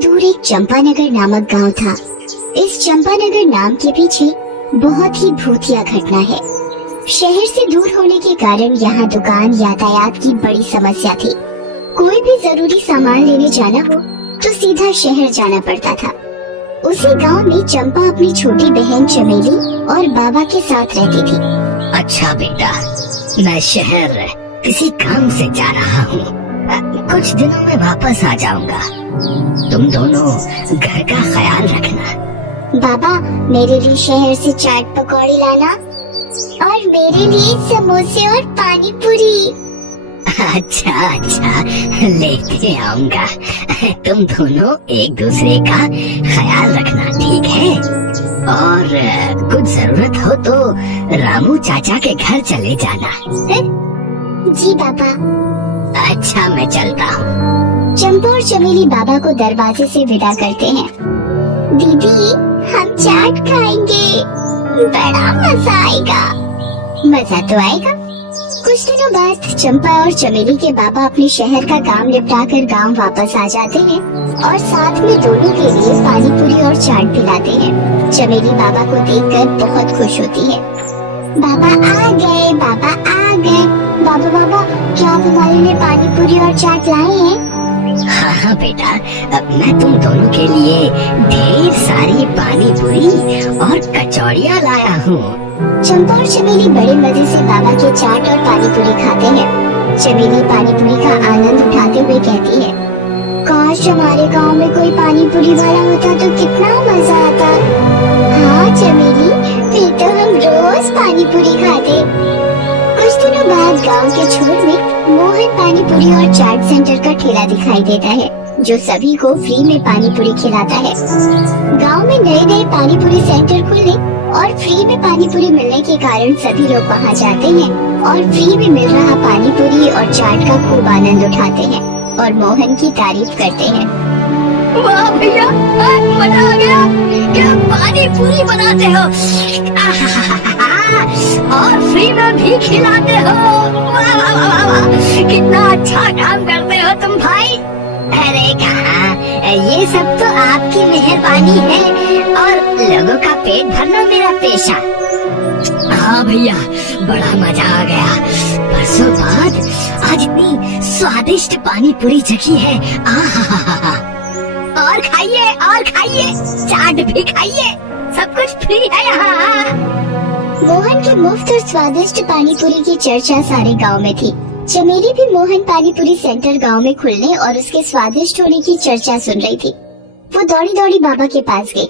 दूर एक चंपानगर नामक गांव था। इस चंपानगर नाम के पीछे बहुत ही भूतिया घटना है। शहर से दूर होने के कारण यहाँ दुकान यातायात की बड़ी समस्या थी। कोई भी जरूरी सामान लेने जाना हो तो सीधा शहर जाना पड़ता था। उसी गांव में चंपा अपनी छोटी बहन चमेली और बाबा के साथ रहती थी। अच्छा बेटा, मैं शहर किसी काम से जा रहा हूँ। कुछ दिनों में वापस आ जाऊंगा। तुम दोनों घर का ख्याल रखना। बाबा, मेरे लिए शहर से चाट पकौड़ी लाना और मेरे लिए समोसे और पानी पूरी। अच्छा, लेते आऊंगा। तुम दोनों एक दूसरे का ख्याल रखना, ठीक है? और कुछ जरूरत हो तो रामू चाचा के घर चले जाना। जी बाबा। अच्छा, मैं चलता हूँ। चंपा और चमेली बाबा को दरवाजे से विदा करते हैं। दीदी, हम चाट खाएंगे, बड़ा मजा आएगा। मजा तो आएगा। कुछ दिनों बाद चंपा और चमेली के बाबा अपने शहर का काम निपटाकर गांव वापस आ जाते हैं और साथ में दोनों के लिए पानी पूरी और चाट भी लाते हैं। चमेली बाबा को देखकर बहुत खुश होती है। बाबा आ गए, बाबा आ गए। बाबा, क्या आप हमारे लिए पानी पूरी और चाट लाए हैं? हाँ बेटा, अब मैं तुम दोनों के लिए ढेर सारी पानी पूरी और कचौड़ियाँ लाया हूँ। चंपा और चमेली बड़े मजे से बाबा के चाट और पानी पूरी खाते हैं। चमेली पानी पूरी का आनंद उठाते हुए कहती है, काश हमारे गांव में कोई पानी पूरी वाला होता तो कितना मजा आता। हाँ चमेली, फिर तो हम रोज पानी पूरी खाते। कुछ दिनों बाद गांव के छोर में मोहन पानी पूरी और चाट सेंटर का ठेला दिखाई देता है, जो सभी को फ्री में पानी पूरी खिलाता है। गांव में नए नए पानी पूरी सेंटर खुले और फ्री में पानी पूरी मिलने के कारण सभी लोग वहां जाते हैं और फ्री में मिल रहा पानी पूरी और चाट का खूब आनंद उठाते हैं और मोहन की तारीफ करते हैं। वाह भैया, मजा आ गया। क्या पानी पूरी बनाते हो और फ्री में भी खिलाते हो। वाह वाह वाह वाह, कितना अच्छा काम करते हो तुम भाई। अरे कहाँ, ये सब तो आपकी मेहरबानी है और लोगों का पेट भरना मेरा पेशा। हाँ भैया, बड़ा मजा आ गया। बरसों बाद आज इतनी स्वादिष्ट पानी पूरी जगी है। और खाइए, चाट भी खाइए, सब कुछ फ्री है यहाँ। मोहन के मुफ्त और स्वादिष्ट पानी पूरी की चर्चा सारे गांव में थी। चमेली भी मोहन पानी पूरी सेंटर गांव में खुलने और उसके स्वादिष्ट होने की चर्चा सुन रही थी। वो दौड़ी दौड़ी बाबा के पास गई।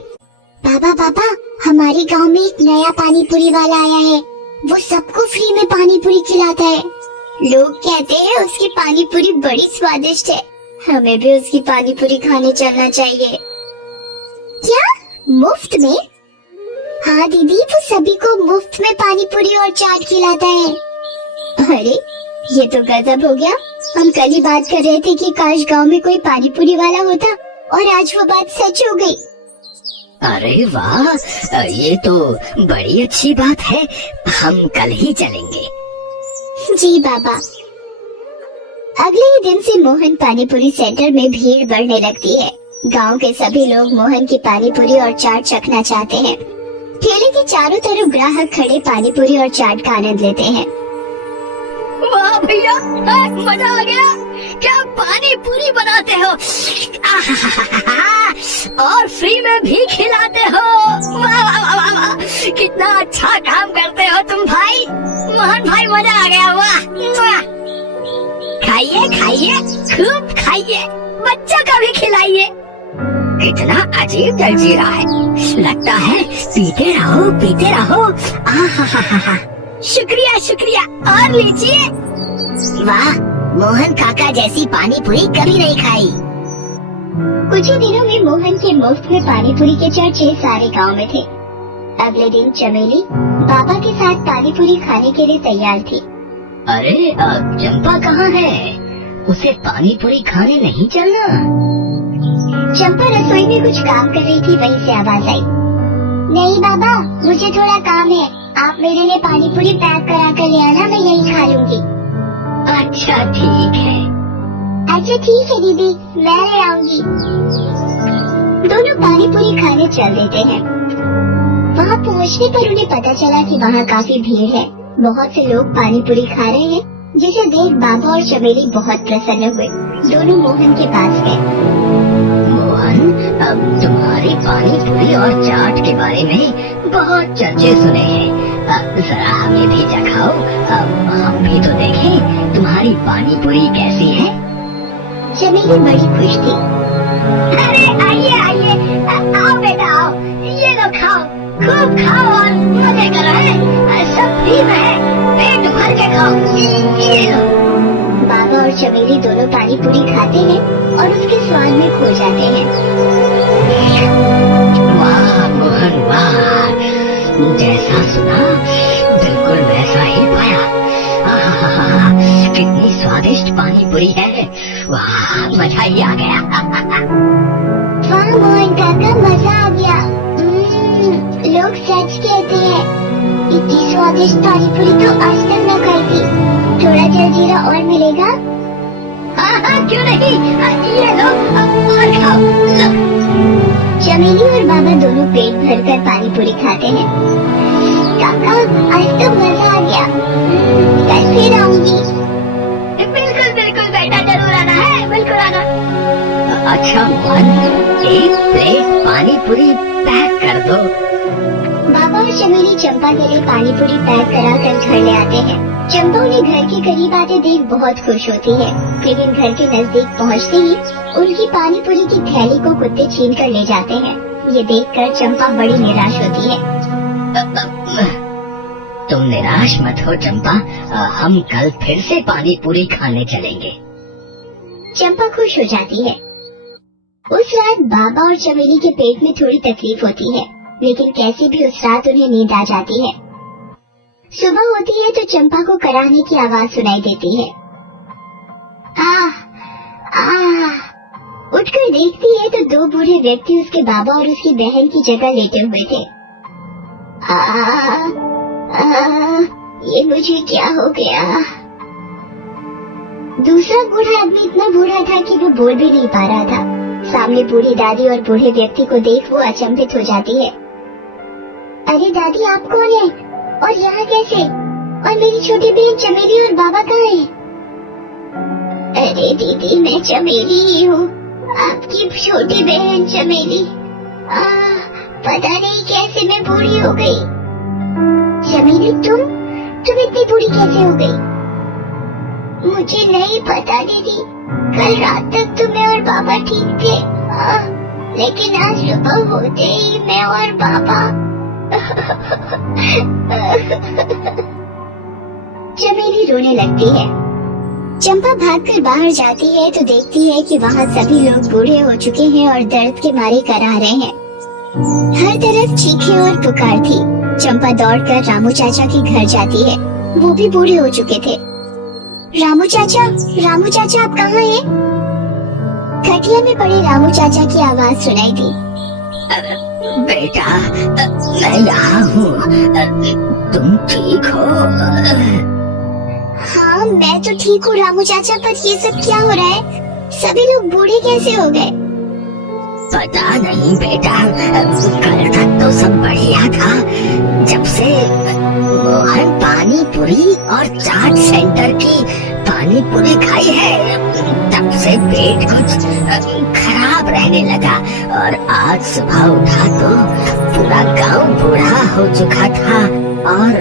बाबा, हमारे गांव में एक नया पानी पूरी वाला आया है। वो सबको फ्री में पानी पूरी खिलाता है। लोग कहते हैं उसकी पानी पूरी बड़ी स्वादिष्ट है। हमें भी उसकी पानी पूरी खाने चलना चाहिए। क्या, मुफ्त में? हाँ दीदी, वो सभी को मुफ्त में पानी पूरी और चाट खिलाता है। अरे, ये तो गजब हो गया। हम कल ही बात कर रहे थे कि काश गांव में कोई पानी पूरी वाला होता और आज वो बात सच हो गई। अरे वाह, ये तो बड़ी अच्छी बात है। हम कल ही चलेंगे। जी बाबा। अगले ही दिन से मोहन पानी पूरी सेंटर में भीड़ बढ़ने लगती है। गांव के सभी लोग मोहन की पानी पूरी और चाट चखना चाहते हैं। ठेले के चारों तरफ ग्राहक खड़े पानी पूरी और चाट का आनंद लेते हैं। वाह भैया, मजा आ गया। क्या पानी पूरी बनाते हो और फ्री में भी खिलाते हो। वाह वाह वाह वाह, कितना अच्छा काम करते हो तुम भाई। मोहन भाई, मजा आ गया। वाह, खाइए, खूब खाइए, बच्चों का भी खिलाइए। कितना अजीब जलजीरा है, लगता है पीते रहो। आहा, शुक्रिया, और लीजिए। वाह, मोहन काका जैसी पानी पूरी कभी नहीं खाई। कुछ ही दिनों में मोहन के मुफ्त में पानी पूरी के चर्चे सारे गांव में थे। अगले दिन चमेली बाबा के साथ पानी पूरी खाने के लिए तैयार थी। अरे चंपा कहाँ है? उसे पानी पूरी खाने नहीं चलना? चंपा रसोई में कुछ काम कर रही थी, वहीं से आवाज आई। नहीं बाबा, मुझे थोड़ा काम है। आप मेरे लिए पानी पूरी पैक करा कर ले आना, मैं यहीं खा लूंगी। अच्छा ठीक है। अच्छा ठीक है दीदी, मैं ले आऊंगी। पानी पूरी खाने चल देते हैं। वहाँ पहुँचने पर उन्हें पता चला कि वहाँ काफी भीड़ है। बहुत से लोग पानी पूरी खा रहे हैं, जिसे देख बाबा और चमेली बहुत प्रसन्न हुए। दोनों मोहन के पास गए। मोहन, अब तुम्हारी पानी पूरी और चाट के बारे में बहुत चर्चे सुने हैं। जरा हमें भी चखाओ, हम भी तो देखें तुम्हारी पानी पूरी कैसी है। चमेली बड़ी खुश थी। अरे आइए आइए, आओ बेटा आओ, ये लो खाओ, खूब खाओ और मजे करो है, सब फ्री में है, पेट भर के खाओ, ये लो। बाबा और चमेली दोनों पानी पूरी खाते हैं और उसके स्वाद में खो जाते हैं। वाह मोहन वाह, जैसा सुना बिल्कुल वैसा ही पाया। आहा, कितनी स्वादिष्ट पानी पूरी है, वाह मजा ही आ गया। वाह मोहन काका, मजा आ गया। लोग सच कहते हैं, इतनी स्वादिष्ट पानी पूरी तो आज तक न खाई थी। थोड़ा जलजीरा और मिलेगा? हाँ क्यों नहीं, ये लो और खाओ लो। चमेली और बाबा दोनों पेट भरकर पानी पूरी खाते हैं। काका, आज तो मजा आ गया, कल फिर आऊंगी। बिल्कुल बिल्कुल बेटा, जरूर आना है, बिल्कुल आना। अच्छा मोहन, एक प्लेट पानी पूरी पैक कर दो। बाबा और चमेली चंपा के लिए पानी पूरी पैक करा कर घर ले आते हैं। चंपा उन्हें घर के करीब आते देख बहुत खुश होती है, लेकिन घर के नजदीक पहुंचते ही उनकी पानी पूरी की थैली को कुत्ते छीन कर ले जाते हैं। ये देखकर चंपा बड़ी निराश होती है। तुम निराश मत हो चंपा, हम कल फिर से पानी पूरी खाने चलेंगे। चंपा खुश हो जाती है। उस रात बाबा और चमेली के पेट में थोड़ी तकलीफ होती है, लेकिन कैसे भी उस रात उन्हें नींद आ जाती है। सुबह होती है तो चंपा को कराहने की आवाज सुनाई देती है। उठकर देखती है तो दो बूढ़े व्यक्ति उसके बाबा और उसकी बहन की जगह लेटे हुए थे। ये मुझे क्या हो गया? दूसरा बूढ़ा आदमी इतना बूढ़ा था कि वो बोल भी नहीं पा रहा था। सामने बूढ़ी दादी और बूढ़े व्यक्ति को देख वो अचंभित हो जाती है। अरे दादी, आप कौन है और यहाँ कैसे? और मेरी छोटी बहन चमेली और बाबा कहाँ हैं? अरे दीदी, मैं चमेली ही हूँ, आपकी छोटी बहन चमेली। पता नहीं कैसे मैं बूढ़ी हो गई। चमेली, तुम इतनी बूढ़ी कैसे हो गई? मुझे नहीं पता दीदी, कल रात तक तो मैं और बाबा ठीक थे, लेकिन आज सुबह होते ही मैं और बाबा। चमेली रोने लगती है। चंपा भागकर बाहर जाती है तो देखती है कि वहाँ सभी लोग बूढ़े हो चुके हैं और दर्द के मारे कराह रहे हैं। हर तरफ चीखें और पुकार थी। चंपा दौड़कर रामू चाचा के घर जाती है, वो भी बूढ़े हो चुके थे। रामू चाचा, आप कहाँ हैं? खटिया में पड़े रामू चाचा की आवाज सुनाई दी। बेटा, मैं यहाँ हूँ, तुम ठीक हो? हाँ, मैं तो ठीक हूँ रामू चाचा, पर ये सब क्या हो रहा है? सभी लोग बूढ़े कैसे हो गए? पता नहीं बेटा, कल तक तो सब बढ़िया था। जब से मोहन पानी पूरी और चाट सेंटर की पानी पूरी खाई है, तब से पेट कुछ खराब रहने लगा। और आज सुबह उठा तो पूरा गांव बूढ़ा हो चुका था, और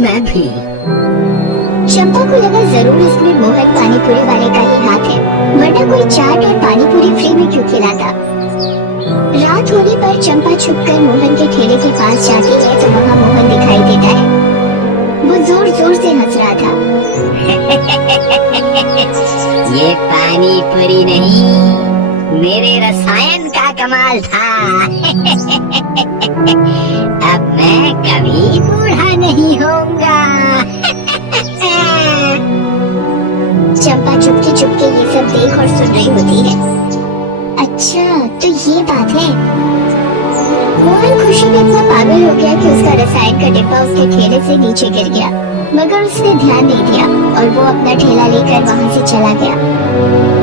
मैं भी। चंपा को लगा जरूर इसमें मोहन पानी पूरी वाले का ही हाथ है, वरना कोई चाट और पानी पूरी फ्री में क्यों खिलाता। रात होने पर चंपा छुपकर मोहन के ठेले के पास जाती है तो वहाँ मोहन दिखाई देता है। वो जोर जोर से हंस रहा था। ये पानी पूरी नहीं, मेरे रसायन का कमाल था। अब मैं कभी बूढ़ा नहीं होऊंगा। चंपा चुपके चुपके ये सब देख और सुन रही होती है। अच्छा, तो ये बात है। मोहन खुशी में इतना पागल हो गया कि उसका रसायन का डिब्बा उसके ठेले से नीचे गिर गया, मगर उसने ध्यान नहीं दिया और वो अपना ठेला लेकर वहाँ से चला गया।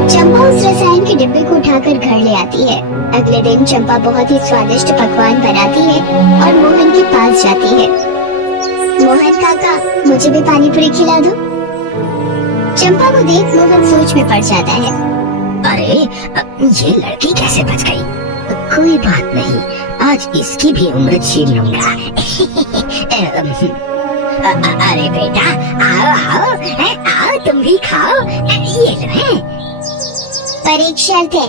चंपा उस रसायन के डिब्बे को उठाकर घर ले आती है। अगले दिन चंपा बहुत ही स्वादिष्ट पकवान बनाती है और मोहन के पास जाती है। मोहन काका, मुझे भी पानी पूरी खिला दो। चंपा को देख मोहन सोच में पड़ जाता है। अरे ये लड़की कैसे बच गई? कोई बात नहीं, आज इसकी भी उम्र छीन लूंगा। अरे बेटा, आओ आओ, आओ तुम भी खाओ, ये लो है। पर एक शर्त है,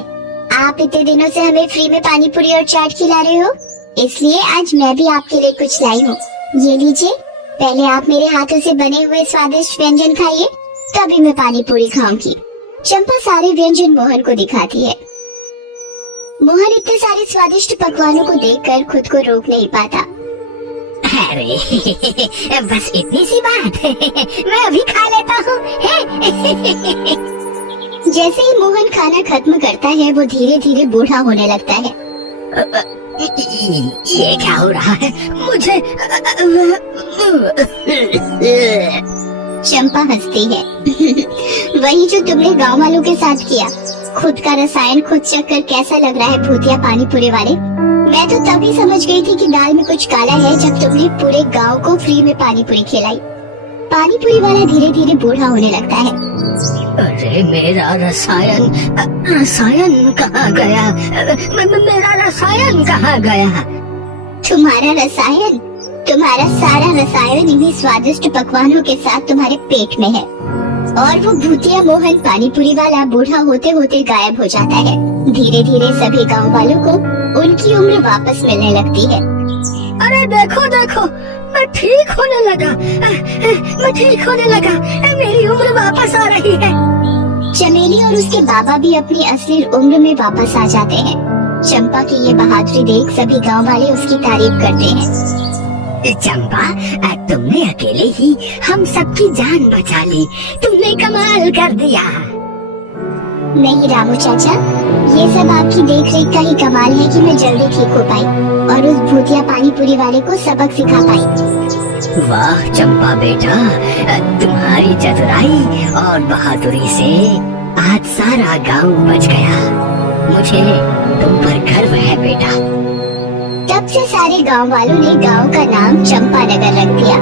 आप इतने दिनों से हमें फ्री में पानी पूरी और चाट खिला रहे हो, इसलिए आज मैं भी आपके लिए कुछ लाई हूँ। ये लीजिए, पहले आप मेरे हाथों से बने हुए स्वादिष्ट व्यंजन खाइए, तभी मैं पानी पूरी खाऊंगी। चंपा सारे व्यंजन मोहन को दिखाती है। मोहन इतने सारे स्वादिष्ट पकवानों को देखकर खुद को रोक नहीं पाता। अरे बस इतनी सी बात, मैं अभी खा लेता हूँ। जैसे ही मोहन खाना खत्म करता है, वो धीरे धीरे बूढ़ा होने लगता है। ये क्या हो रहा है मुझे? चंपा हंसती है। वही जो तुमने गांव वालों के साथ किया। खुद का रसायन खुद चख कर कैसा लग रहा है भूतिया पानी पूरी वाले? मैं तो तभी समझ गई थी कि दाल में कुछ काला है जब तुमने पूरे गांव को फ्री में पानी पूरी खिलाई। पानी पूरी वाला धीरे धीरे बूढ़ा होने लगता है। अरे मेरा रसायन कहाँ गया? मेरा रसायन कहाँ गया? तुम्हारा रसायन? तुम्हारा सारा रसायन इन्हीं स्वादिष्ट पकवानों के साथ तुम्हारे पेट में है। और वो भूतिया मोहन पानी पूरी वाला बूढ़ा होते होते गायब हो जाता है। धीरे धीरे सभी गांव वालों को उनकी उम्र वापस मिलने लगती है। अरे देखो देखो, मैं ठीक होने लगा, मेरी उम्र वापस आ रही है। चमेली और उसके बाबा भी अपनी असली उम्र में वापस आ जाते हैं। चंपा की ये बहादुरी देख सभी गांव वाले उसकी तारीफ करते हैं। चंपा, तुमने अकेले ही हम सबकी जान बचा ली, तुमने कमाल कर दिया। नहीं रामू चाचा, ये सब आपकी देखरेख का ही कमाल है कि मैं जल्दी ठीक हो पाई और उस भूतिया पानी पूरी वाले को सबक सिखा पाई। वाह चंपा बेटा, तुम्हारी चतुराई और बहादुरी से आज सारा गांव बच गया। मुझे तुम पर गर्व है बेटा। तब से सारे गांव वालों ने गांव का नाम चंपानगर रख दिया।